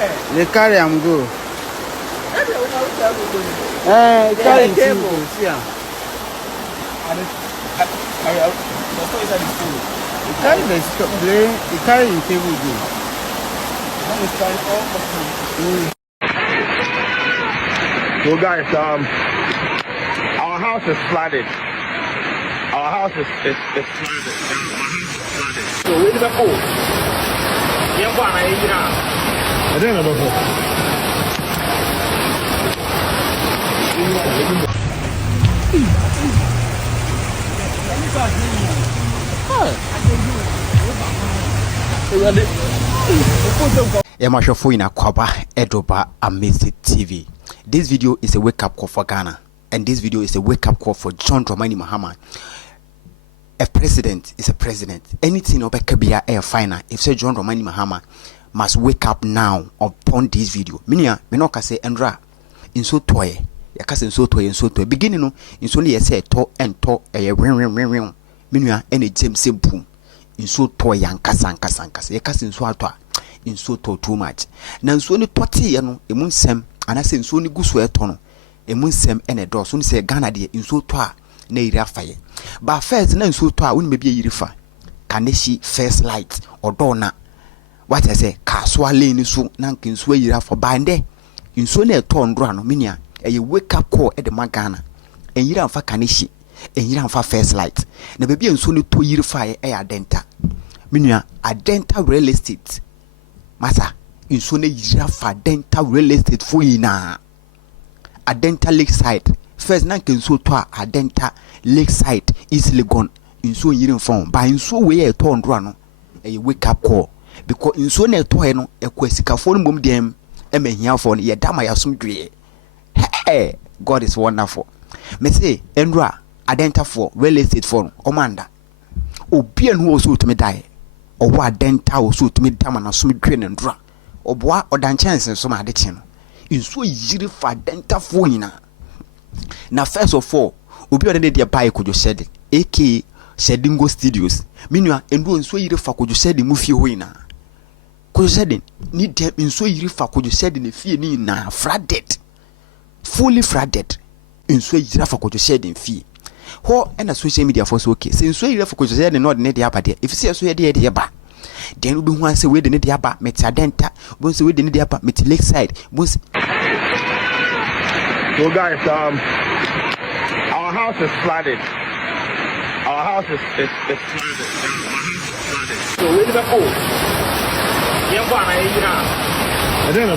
They carry am go. Carry table. Yeah. Carry the stop. They carry the table go. So guys, our house is flooded. Our house is flooded. So where did I go? Yeah, one I don't know. Yamashofo in Akwaba, Edoba, Amazing TV. This video is a wake-up call for Ghana, and this video is a wake-up call for John Dramani Mahama. A president is a president. Anything about Kabia air finer. If say John Dramani Mahama must wake up now upon this video. Minia, Minoka say Andra in so toy. Yakasa so toy and so toy. Beginning no, in so near say talk and talk a ring. Minia any James boom. In so toy and kasankas. Yakas so atwa. In so too much. Now so ni toti yano emun sem anase so ni gusu etono emun sem ene do so ni se Ghana de in so to a na iri afaye ba first na so to a woni mebi yiri fa kaneshi first light odo na what I say kaswa lane so na nkin so yiri afa ba nde in so na eto ndro no minia eye wake up call e de magana en yiri amfa kaneshi en yiri amfa first light na bebi en so ni to yiri fa e Adenta minia Adenta real estate Masa, in so ne yirafa Adenta real estate for ina. Adenta Lakeside. First nan ken so to Adenta Lakeside is Legon. In so yirin phone. But in so way a turn no a wake up call. Because in so ne to no a kwesika phone mum dem e me hia phone ye dama ya sumdwe. Hey, God is wonderful. Me say Endra Adenta for real estate phone. Omanda. Obi en who also to me die. Owa Adenta also to me dama na sumi train and dra. Oboa odan chance so ma de chi no. Inso yiri fa Adenta foina. Na first of all, obi o de buy Kojo Shedding, aka Sheddingo Studios. Minua endu inso yiri fa Kojo Shedding mu fie hoina. Kojo Shedding ni dem inso yiri fa Kojo Shedding e fie ni na flooded. Fully flooded. Inso yiri fa Kojo Shedding fie. Ho and social media for so okay. Since we for Kojo Shedding not ne dia ba de. If see so ye de ba. Then we be wan say we de ne dia ba met Adenta, we say we de ne dia ba met Lakeside. So guys, our house is flooded. Our house is flooded. So where did I go? Yeah, one I don't know.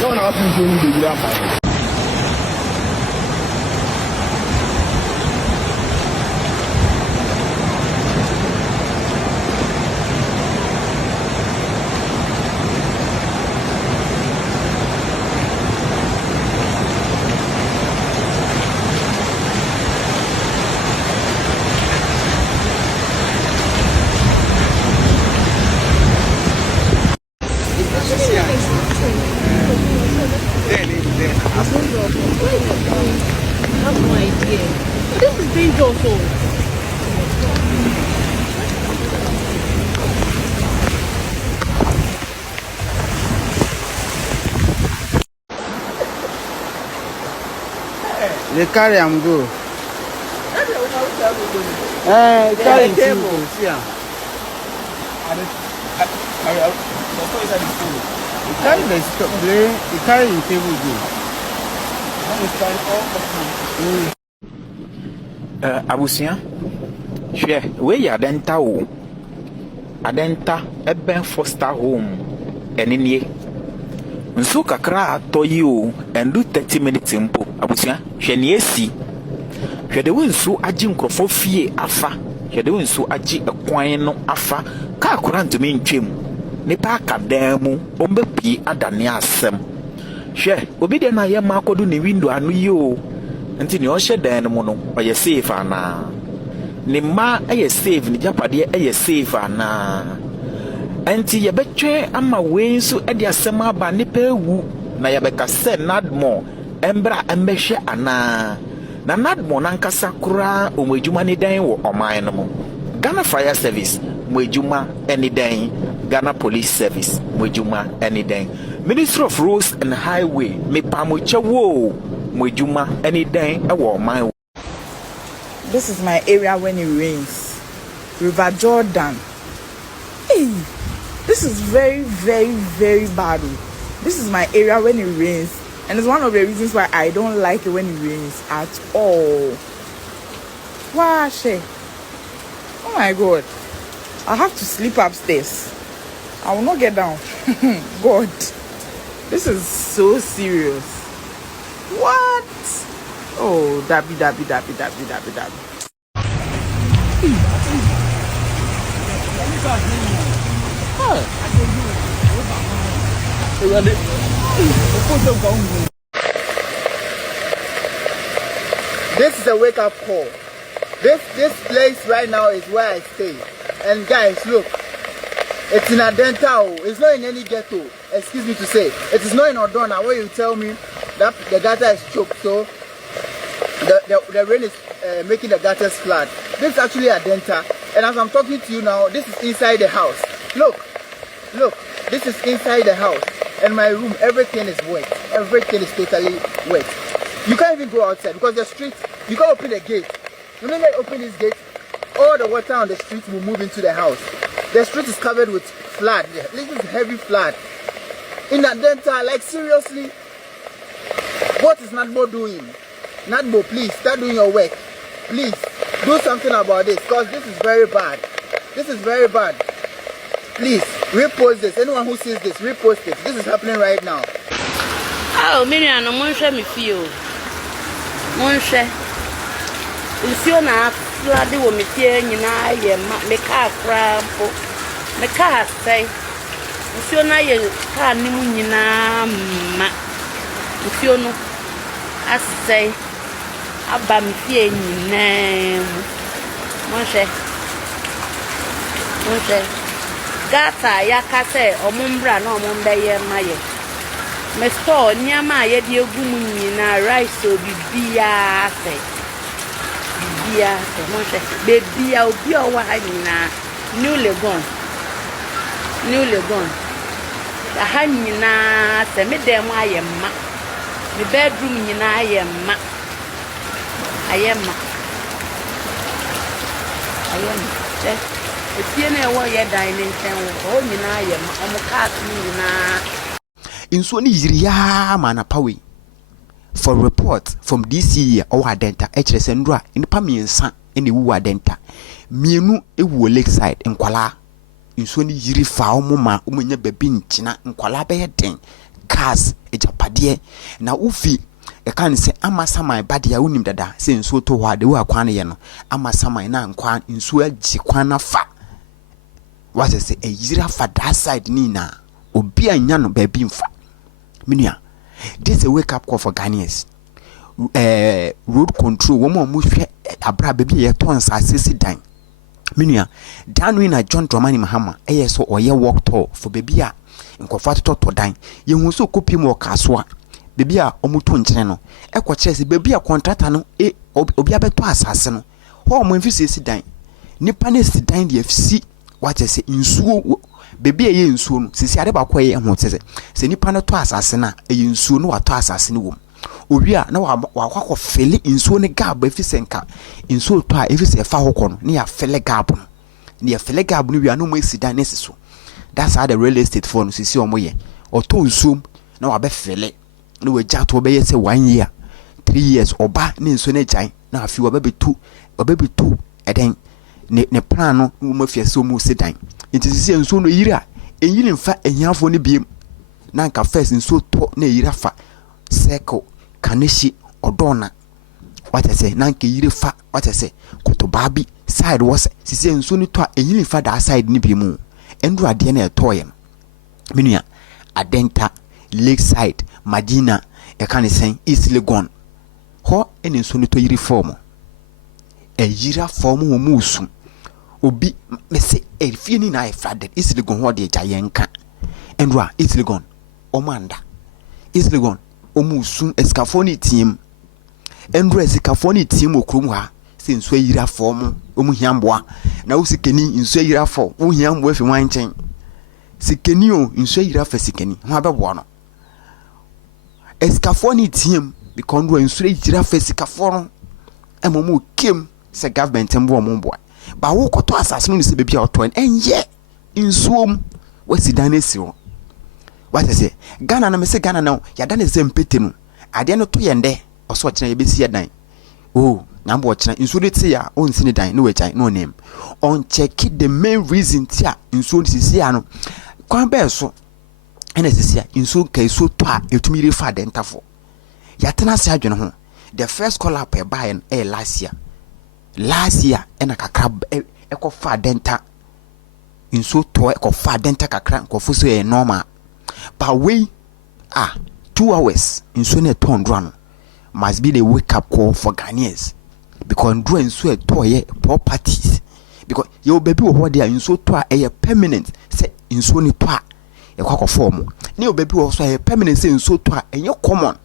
No, no, I have no idea. This is dangerous. They carry am go. Carry table. Yeah. Carry the stop. They carry the table go. Abusia, share where ya Adenta o. Adenta eben foster home enini. Nso kakra atoyi o and do 30 minutes mpo. Abusia, hwe ne esi. Hwe de wonsu agi nkrofo fie afa. Hwe de wonsu agi ekwan no afa. Ka akora ntumi ntwem. Nipa akadamu ombepi adane asem. Hwe obi de na ye makodu ne window anu yi o. Nti ni o hye dan mu no o ye safe ana. Ni ma eye safe ni japade eye safe ana. Anti ye betwe ama we nso e de asem aba nipa ewu na ye beka se nadmo embra embehwe ana. Na nadmo nankasa kura omedwuma ni dan wo oman no mo. Ghana Fire Service Mwejuma anything. Ghana Police Service Mwejuma anything. Ministry of Roads and Highway me pamucha wo Mwejuma anything. Ewo my. This is my area when it rains. River Jordan. Hey, this is very, very, very bad. This is my area when it rains. And it's one of the reasons why I don't like it when it rains at all. Wow, oh my God. I have to sleep upstairs. I will not get down. God. This is so serious. What? Oh, dabby. This is a wake-up call. This place right now is where I stay. And guys, look, it's in Adenta. It's not in any ghetto. Excuse me to say, it is not in Odona where you tell me that the gutter is choked. So the rain is making the gutters flood. This is actually Adenta. And as I'm talking to you now, this is inside the house. Look, this is inside the house. And my room, everything is wet. Everything is totally wet. You can't even go outside because the street, you can't open the gate. You know, they open this gate, all the water on the street will move into the house. The street is covered with flood. This is heavy flood. In Adenta, like seriously, what is Nadbo doing? Nadbo, please, start doing your work. Please, do something about this because this is very bad. This is very bad. Please, repost this. Anyone who sees this, repost it. This is happening right now. Oh, Miriam, I'm going to me feel. Monshe. If you're not flooded with me, you know, make a cramp. Make a say. If you're not, you can't even know. If you're not, I say, Abba me fear you name. Monshe. Gata yakase omumbra no omumbe ye maye. Me store nyama ye de egumu nyina rice obibia se. Bibia se monse bebia obi o wa nyina new Legon. Da ha nyina se me dem aye ma. Me bedroom nyina aye ma. Aye ma. Inso ni yiriya mana pawe for report from DC or Adenta H.S.Ndra in Pamiensa in the Wu Adenta mienu ewu Lakeside in Kwala inso ni yiri fa omuma umenye bebi nchina nkwala be den cars ejapade na ufi e kan se amasama bade ya unim dada se inso to hwa de wa kwan ye no amasama na nkwan inso agi kwan na fa what I say a yira for that side nina obi anya no ba bi mfa menua this is a wake up call for Ghanaians. Road control woman mu hwe abra ba bi ye ton sasesi dan menua dan we na John Dramani Mahama so oye walk tour for baby a nkofa to dan ye hu so kopi mo kaso a baby a omuto nkyene no ekwo chese baby a contractor no obi abeto asase no ho mo mfisi dan nipa na si dan de afisi what I say insuo baby ye insuo no sisi ade ba koye ho tese se nipa na to asase na insuo no wato asase no wom owi a na wakwa fele insuo ne gab afise nka insuo to a efise fa hokọ no ne ya fele gab no ne ya fele gab no wi a no mo esi dan nese so that's how the real estate for no sisi omoye oto insuo na wa be fele no we jato be ye se 1 year 3 years oba ne insuo ne jan na afi wa be tu eden ne plan no mo fie so mo se dan intisi enso no yira enyiri mfa ehiafo ne biem na nka first enso to na yira fa circle kaneshi odona what I say na nka yire fa what I say kotobabi side was sisi enso ni to a enyiri mfa da side ne biem endu ade na etoye menua Adenta Lakeside Madina e kan sen East Legon ho ene enso ni to yiri form yira form wo musu obi me say fie ni na flooded East Legon ho de jayenka enra East Legon omanda East Legon omusu escafoni team enra escafoni team okrum ha se nsuo yira form omu hiamboa na wo sikeni nsuo yira for wo hiamboa fi wanchen sikeni o nsuo yira fa sikeni ho abeboa no esikafo ni tiem because ndo nsuo yira fa esikafo no emomu kem se government mbo omboa ba wo koto asase no se bebia oto enye nsuom wasidan esiro wasese Ghana na me se Ghana na yada ne se mpete no ade no to yende oso kina yebesi yadan oh nyambo kina nsuo de te ya onsi ne dan no wechai no name on check the main reason tia nsuo sisi ya no kwan be so ena sisi ya nsuo kai so to a etumi refa Adenta yatena se adwene ho the first call up e buy last year ena kakra ekofa Adenta nsuo to ekofa Adenta kakra nkofo so e normal but we 2 hours nsuo ne to ndro no must be the wake up call for Ghanaians because ndro nsuo to ye properties because your baby wo there nsuo to a permanent say nsuo ni to a e kwakọ form ne your baby wo so a permanent say nsuo to a enye common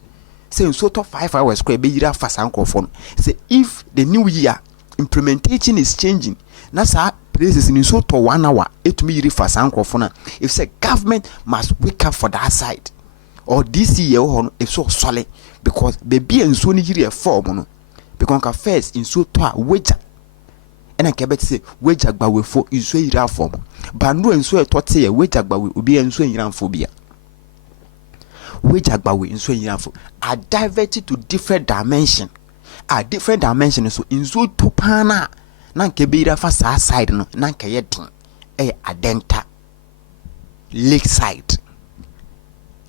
say nsuo to 5 hours kwa be yira fa sankofo say if the new year implementation is changing na sa places in nsuo to 1 hour etumi yiri fa sankofo na if say government must wake up for that side or this year if so solid because baby and so ni yiri form no because ka first in so to a wager and I can say wager gbawe for in so yira form but no in so to te wager gbawe obi en so yira phobia wager gbawe in so yira for are diverted to different dimension so in so to pana na ke be yira fa side no na ke yedin Adenta Lakeside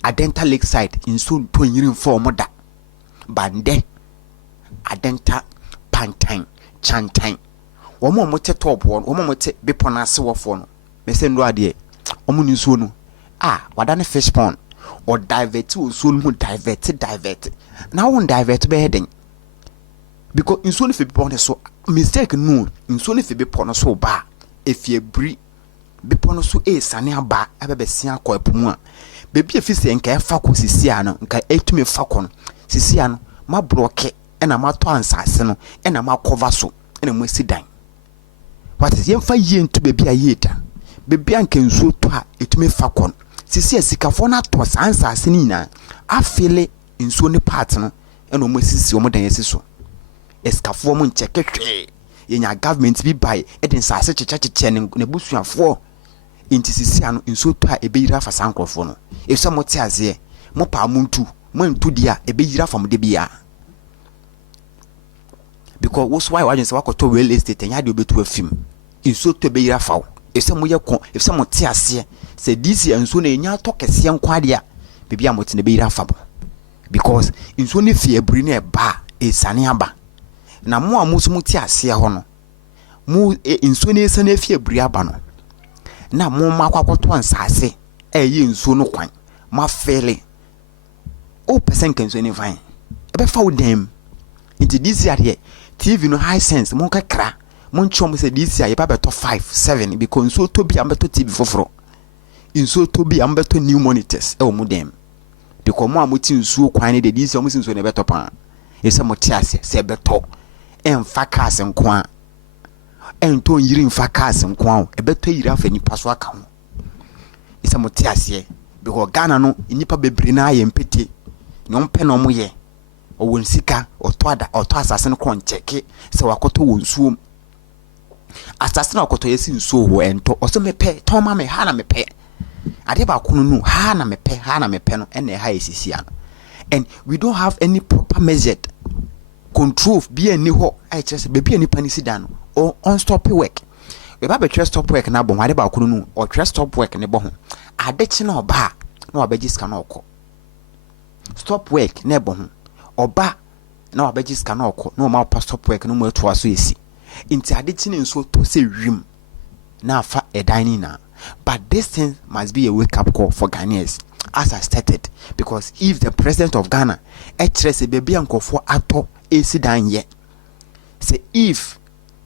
Adenta Lakeside in soon to yirin form da bande Adenta Pantang Chantain womo mote top one womo mote bepona ase wofo no me se ndo ade omo ni so no wada ne fish pond or divert o so no divert na won divert be heading because in so no fi bepona so mistake no in so no fi bepona so ba efie bri bepona so sane aba abebesia akọ epomu a bebi efise nka efa ko sisia no nka etumi fa ko no sisia no ma bloke ena ma to ansase no ena ma cover so ena mo sidan what is yemfa yie ntu bebi ayeta bebi anka nsuo to a etumi fa ko no sisia sikafo na to ansase ni na afele nsuo ne part no ena mo sisi mo dan yesiso eskafo mo ncheketwe yenya government bi buy eden sase cheche ne busuafo inti sisia no nsuo to a ebeyira fa sankrofo no efsa mo te aze mo pa muntu mo ntu dia ebeyira fa mo de bia because what's why wajen se wakoto real estate enya de obetu afim nsuo to ebeyira fa wo efsa mo ye kon efsa mo te ase se disi nsuo na enya to kese nkwa dia bibia mo te ne beyira fa bo because nsuo ne fie bri na eba esane aba na mo amuso mo te ase ho no mo nsuo ne esane fie bri aba no na mo makwakoto ansase yi nsuo no kwan ma fele o person kan so ni fine ebe fa udem into this year TV no high sense mo kakra mo nchom se this year ba beto 5 7 because nsuo to bi ambeto TV foforo nsuo to bi ambeto new monitors e wo mo dem because mo amuti nsuo kwan ne de this year mo nsuo ne beto pa yesa mo tiase se beto emfa cars nkwa ento yiri mfa cars nkwa ebeto yiri afa nipa so aka ho isa mote ase because Ghana no nipa bebre na aye mpete no mpe no moye o won sika oto asase no kon cheke se wakoto wonsuom asase na wakoto yesi nsuo ho ento o se mepe to ma me ha na mepe ade ba kono no ha na mepe no ene ha esisi ano and we don't have any proper measured control be any ho I just be any panisi dan or on stop work we ba be stop work na bo ade ba kono no or stop work ne bo ho ade chi na oba na wabejiska na okọ stop work na ebo ho oba na wabejiska na okọ na ma pa stop work no mo to aso esi inti ade chi ne nso to se wim na afa edan na but this thing must be a wake up call for Ghanaians as I stated because if the president of Ghana se baby ankofo ato esi dan ye say if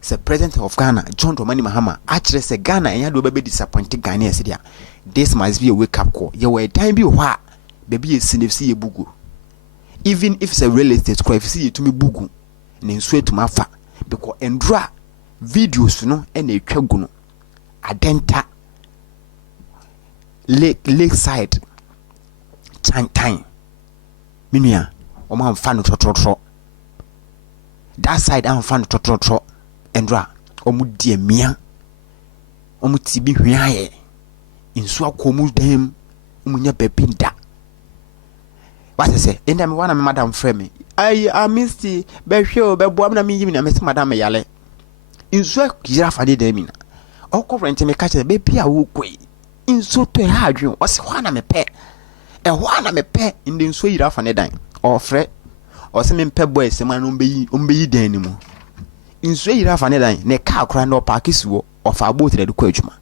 the president of Ghana John Dramani Mahama actually say Ghana enya do be disappointed Ghanaians dia this must be a wake up call ye we time bi ho a baby esinefsi ye bugu even if it's a real estate cry if see to me bugu ne nso etuma fa because endra videos no ene etwa gu no Adenta Lakeside Pantang minua o man fa no trotro that side am fa no trotro endra o mu die mia o mu ti bi hwiaye insu akomu dem o mu nya bepinda what I say enda me wana me madam frame me I missed be hwe be boam na me yimi na me madam me yale insu akira fa de dem na o ko rent me ka che be bia wo koi insu to ha adwen o se hwana me pe hwana me pe inde insu yira fa ne dan o fre o se me pe boy se man umbe yi dan ni mu insu yira fa ne dan ne ka akra na o park siwo o fa boat de ko adwuma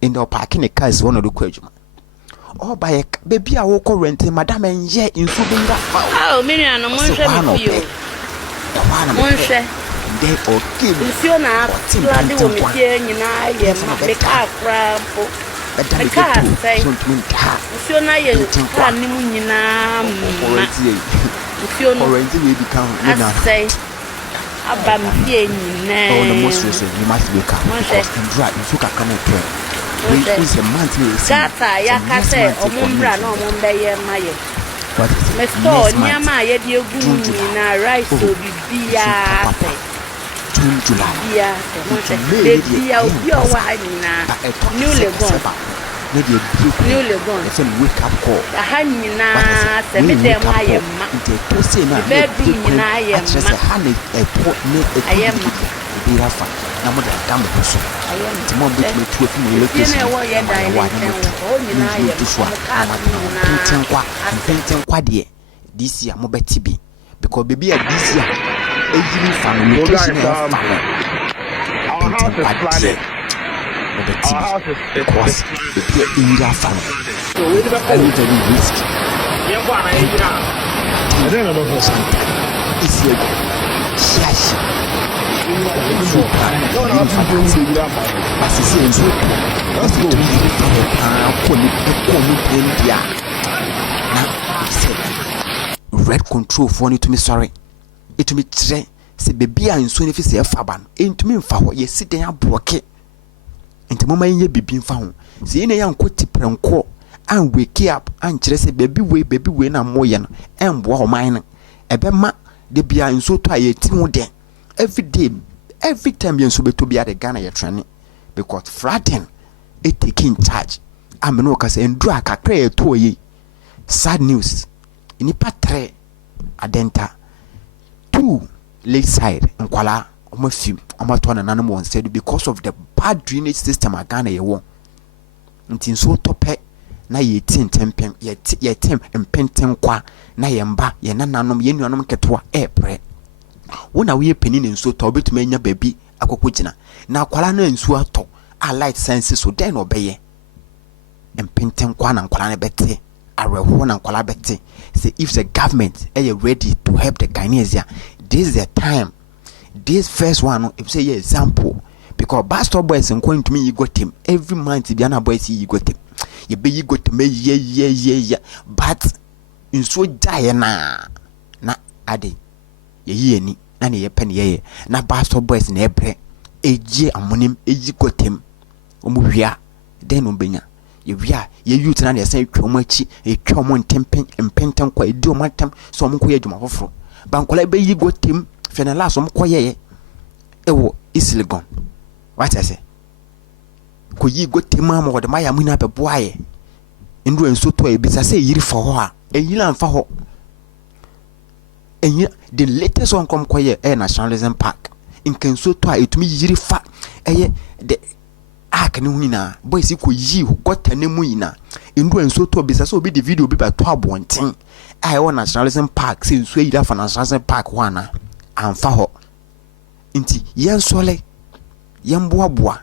inde o park ne cars wo no de ko adwuma o ba ye baby a wo ko rent madam enye insu be yira fa me nua no mo hwe me fio mo hwe de o kim insu na aflade wo me tie nyina ye ma me ka akra mpo me ka say insu na ye ka ni mu nyina ma insu no already we become na say aba me fie nyina oh no most you must be calm because ndra insu ka come to we is a month we see gata ya ka say omumbra na omumbe ye maye what is me store nyama ye de egu na rice obibia June July yeah baby obi o wa nyina new Legon new Legon it's a wake up call ha nyina se me dem aye ma to say na bedroom nyina aye ma ha ne to ne aye ma be rafa na mo da dam ko so aye ma ti mo be tu afi mo location ne wo ye dan ne o nyina aye ma pinten kwa de this year mo beti bi because baby at this year ejiri family location e fa our house is flooded. Our house is because the area family so we the very risky yeah kwa na ejira I don't know what is here shashi let's go red control for you to me sorry it me tre se baby a nso ne fi se fa ba no entumi mfa ho ye siden abroke enti mama yin ye bibi mfa ho se yin ya nko tiprenko an wake up an kire se baby we na moye no embo ho man no ebe ma de bia nso to aye ti ho den every time yin so beto bia de Ghana ye trane because flatten it taking charge ameno ka se ndru akakra ye to yi sad news inipa 3 Adenta 2 Lakeside nkwala omafim omatona nanom won said because of the bad drainage system Ghana ye won ntin so tope na ye tintempen ye tem empenten kwa na ye mba ye nananom ye nuanom ketoa epre wona we pani ne nso to betuma nya baby akoko gina na akwala na nsu ato a light senses so den obeye empenten kwa na nkwala na bete areho na nkwala bete say if the government are ready to help the Ghanaians, this is the time. This first one if say example because Pastor boys and going to me you got him every month Biana boys you got him you be you got me yeah but in so die na ade ye ni na ne ye pen ye na Pastor boys na ebre eje amonim eji got him omuhwia den no benya ye wia ye youth na ne say twom achi e twom ntempen empenten kwa edi omantem so omko ye adwuma foforo bankola be yi got him fenela so omko ye ewo Legon what I say ko yi got him ma wo de maya mu na be boaye ndu enso to e bisa say yiri fo ho a eyila mfa ho enyi the latest one come koye nationalism park in kenso to a etumi yiri fa eye the ark ne hunina boys ko yi gota ne mu yina ndu enso to bisa so obi the video bi ba to abonten ai won nationalism park say nso yira fa nationalism park wana amfa ho nti yensole yemboaboa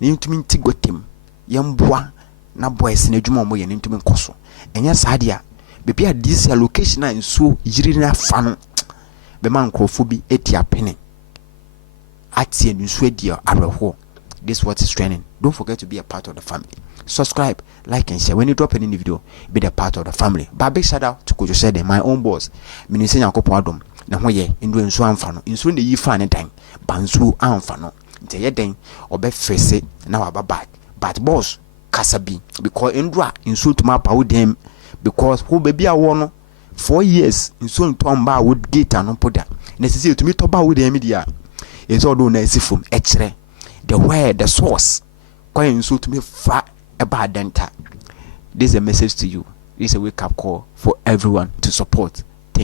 ne ntumi nti gotem yemboa na boys na adwuma mo ye ne ntumi nkoso enya saade a bebi a this location na nso yiri na fa no be man nkrofo bi eti apene atie nso adi areho This is what is training. Don't forget to be a part of the family. Subscribe, like, and share. When you drop any video, be the part of the family. But big shout out to Kojo Sede, my own boss. Minister Yakopo Adom. Na hoye indu ensu amfano. Insu ne yi fa ne dan. Bansu amfano. Nte ye den obe fese na waba back. But boss kasabi because indra insu to map out them because who baby a wono 4 years insu to mba wood gate and poda. Necessary to me to ba with the media. It's all do na from echere. The where the source. Kwa insu to me fa eba Adenta. This is a message to you. This is a wake up call for everyone to support